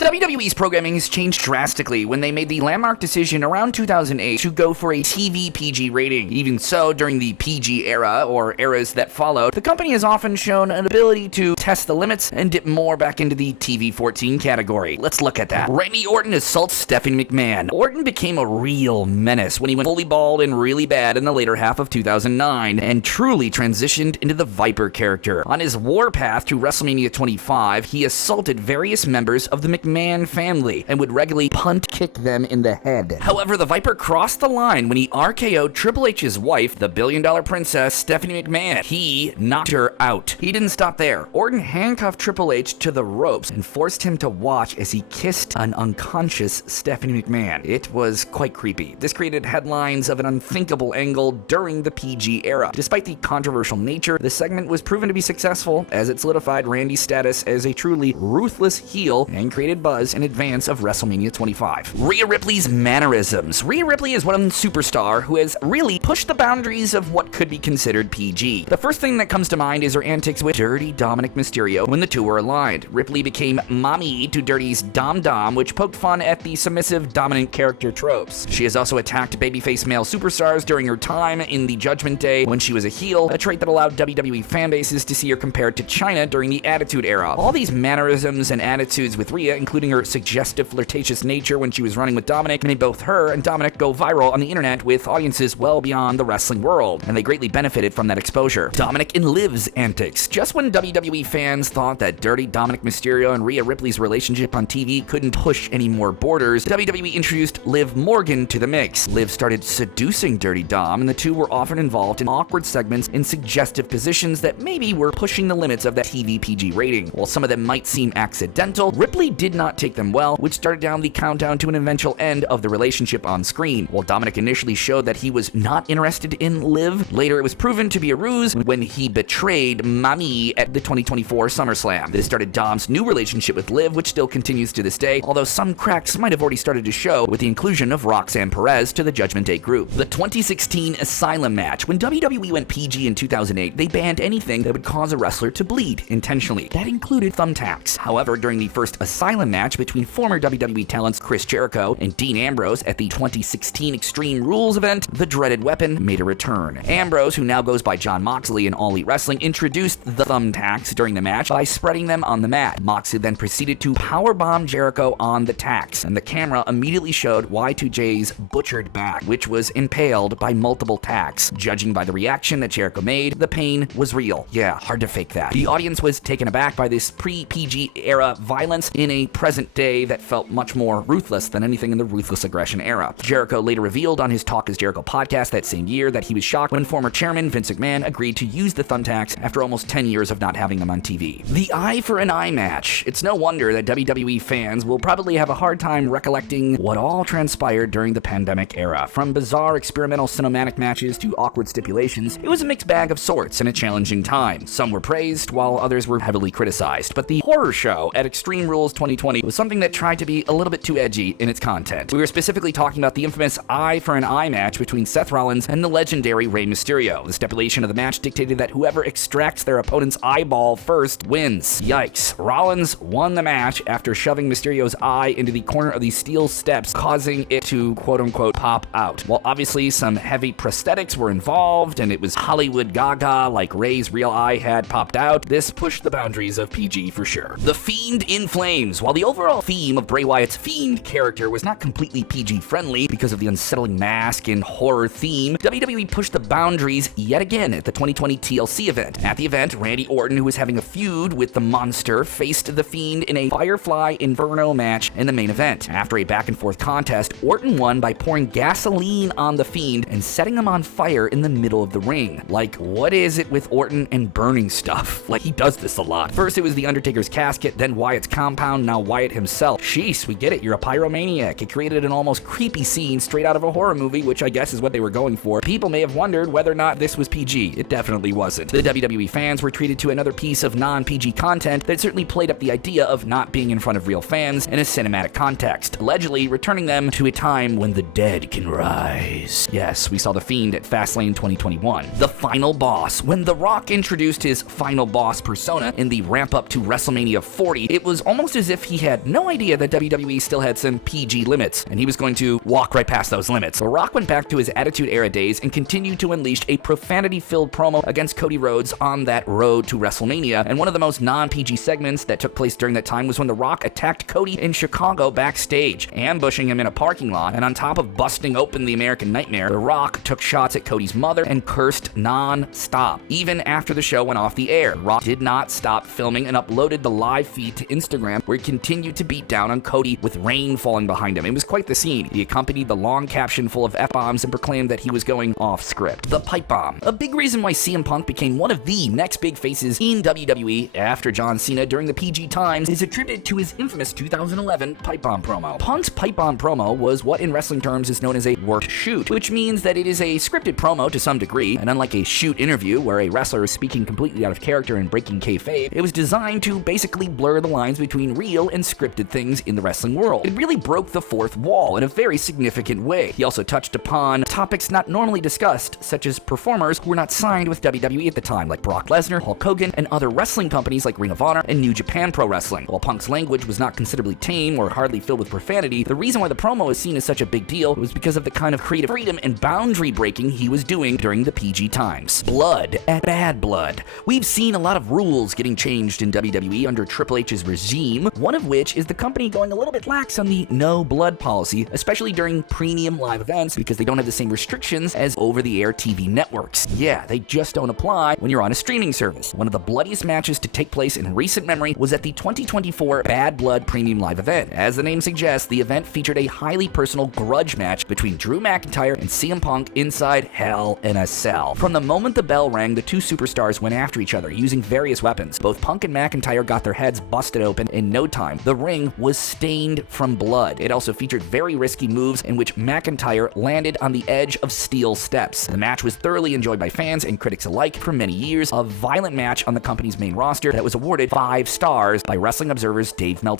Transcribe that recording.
WWE's programming has changed drastically when they made the landmark decision around 2008 to go for a TV PG rating. Even so, during the PG era, or eras that followed, the company has often shown an ability to test the limits and dip more back into the TV-14 category. Let's look at that. Randy Orton assaults Stephanie McMahon. Orton became a real menace when he went fully bald and really bad in the later half of 2009, and truly transitioned into the Viper character. On his warpath to WrestleMania 25, he assaulted various members of the McMahon family and would regularly punt kick them in the head. However, the Viper crossed the line when he RKO'd Triple H's wife, the billion-dollar princess Stephanie McMahon. He knocked her out. He didn't stop there. Orton handcuffed Triple H to the ropes and forced him to watch as he kissed an unconscious Stephanie McMahon. It was quite creepy. This created headlines of an unthinkable angle during the PG era. Despite the controversial nature, the segment was proven to be successful as it solidified Randy's status as a truly ruthless heel and created buzz in advance of WrestleMania 25. Rhea Ripley's mannerisms. Rhea Ripley is one superstar who has really pushed the boundaries of what could be considered PG. The first thing that comes to mind is her antics with Dirty Dominik Mysterio when the two were aligned. Ripley became mommy to Dirty's Dom, which poked fun at the submissive dominant character tropes. She has also attacked babyface male superstars during her time in the Judgment Day when she was a heel, a trait that allowed WWE fanbases to see her compared to Chyna during the Attitude Era. All these mannerisms and attitudes with Rhea, including her suggestive, flirtatious nature when she was running with Dominik, made both her and Dominik go viral on the internet with audiences well beyond the wrestling world, and they greatly benefited from that exposure. Dominik and Liv's antics. Just when WWE fans thought that Dirty Dominik Mysterio and Rhea Ripley's relationship on TV couldn't push any more borders, WWE introduced Liv Morgan to the mix. Liv started seducing Dirty Dom, and the two were often involved in awkward segments in suggestive positions that maybe were pushing the limits of that TV PG rating. While some of them might seem accidental, Ripley did not take them well, which started down the countdown to an eventual end of the relationship on screen. While Dominik initially showed that he was not interested in Liv, later it was proven to be a ruse when he betrayed Mami at the 2024 SummerSlam. This started Dom's new relationship with Liv, which still continues to this day, although some cracks might have already started to show with the inclusion of Roxanne Perez to the Judgment Day group. The 2016 Asylum match. When WWE went PG in 2008, they banned anything that would cause a wrestler to bleed intentionally. That included thumbtacks. However, during the first Asylum match between former WWE talents Chris Jericho and Dean Ambrose at the 2016 Extreme Rules event, the dreaded weapon made a return. Ambrose, who now goes by Jon Moxley in All Elite Wrestling, introduced the thumbtacks during the match by spreading them on the mat. Moxley then proceeded to powerbomb Jericho on the tacks, and the camera immediately showed Y2J's butchered back, which was impaled by multiple tacks. Judging by the reaction that Jericho made, the pain was real. Yeah, hard to fake that. The audience was taken aback by this pre-PG era violence in a present day that felt much more ruthless than anything in the Ruthless Aggression era. Jericho later revealed on his Talk is Jericho podcast that same year that he was shocked when former chairman Vince McMahon agreed to use the thumbtacks after almost 10 years of not having them on TV. The eye for an eye match. It's no wonder that WWE fans will probably have a hard time recollecting what all transpired during the pandemic era. From bizarre experimental cinematic matches to awkward stipulations, it was a mixed bag of sorts and a challenging time. Some were praised, while others were heavily criticized. But the horror show at Extreme Rules 2020 was something that tried to be a little bit too edgy in its content. We were specifically talking about the infamous eye for an eye match between Seth Rollins and the legendary Rey Mysterio. The stipulation of the match dictated that whoever extracts their opponent's eyeball first wins. Yikes. Rollins won the match after shoving Mysterio's eye into the corner of the steel steps, causing it to quote-unquote pop out. While obviously some heavy prosthetics were involved and it was Hollywood Gaga like Rey's real eye had popped out, this pushed the boundaries of PG for sure. The Fiend in Flames. While the overall theme of Bray Wyatt's Fiend character was not completely PG friendly because of the unsettling mask and horror theme, WWE pushed the boundaries yet again at the 2020 TLC event. At the event, Randy Orton, who was having a feud with the Monster, faced the Fiend in a Firefly Inferno match in the main event. After a back and forth contest, Orton won by pouring gasoline on the Fiend and setting him on fire in the middle of the ring. Like, what is it with Orton and burning stuff? Like, he does this a lot. First it was the Undertaker's casket, then Wyatt's compound, now Wyatt himself. Sheesh, we get it, you're a pyromaniac. It created an almost creepy scene straight out of a horror movie, which I guess is what they were going for. People may have wondered whether or not this was PG. It definitely wasn't. The WWE fans were treated to another piece of non-PG content that certainly played up the idea of not being in front of real fans in a cinematic context, allegedly returning them to a time when the dead can rise. Yes, we saw The Fiend at Fastlane 2021. The Final Boss. When The Rock introduced his Final Boss persona in the ramp-up to WrestleMania 40, it was almost as if he had no idea that WWE still had some PG limits, and he was going to walk right past those limits. The Rock went back to his Attitude Era days and continued to unleash a profanity-filled promo against Cody Rhodes on that road to WrestleMania, and one of the most non-PG segments that took place during that time was when The Rock attacked Cody in Chicago backstage, ambushing him in a parking lot, and on top of busting open the American Nightmare, The Rock took shots at Cody's mother and cursed non-stop. Even after the show went off the air, Rock did not stop filming and uploaded the live feed to Instagram, where he continued to beat down on Cody with rain falling behind him. It was quite the scene. He accompanied the long caption full of F-bombs and proclaimed that he was going off script. The pipe bomb. A big reason why CM Punk became one of the next big faces in WWE after John Cena during the PG times is attributed to his infamous 2011 pipe bomb promo. Punk's pipe bomb promo was what in wrestling terms is known as a worked shoot, which means that it is a scripted promo to some degree, and unlike a shoot interview where a wrestler is speaking completely out of character and breaking kayfabe, it was designed to basically blur the lines between real and scripted things in the wrestling world. It really broke the fourth wall in a very significant way. He also touched upon topics not normally discussed, such as performers who were not signed with WWE at the time, like Brock Lesnar, Hulk Hogan, and other wrestling companies like Ring of Honor and New Japan Pro Wrestling. While Punk's language was not considerably tame or hardly filled with profanity, the reason why the promo is seen as such a big deal was because of the kind of creative freedom and boundary breaking he was doing during the PG times. Blood at Bad Blood. We've seen a lot of rules getting changed in WWE under Triple H's regime, one of which is the company going a little bit lax on the no blood policy, especially during premium live events, because they don't have the same restrictions as over-the-air TV networks. Yeah, they just don't apply when you're on a streaming service. One of the bloodiest matches to take place in recent memory was at the 2024 Bad Blood Premium Live event. As the name suggests, the event featured a highly personal grudge match between Drew McIntyre and CM Punk inside Hell in a Cell. From the moment the bell rang, the two superstars went after each other using various weapons. Both Punk and McIntyre got their heads busted open in no time. The ring was stained from blood. It also featured very risky moves in which McIntyre landed on the edge of steel steps. The match was thoroughly enjoyed by fans and critics alike for many years, a violent match on the company's main roster that was awarded 5 stars by Wrestling Observer's Dave Meltzer.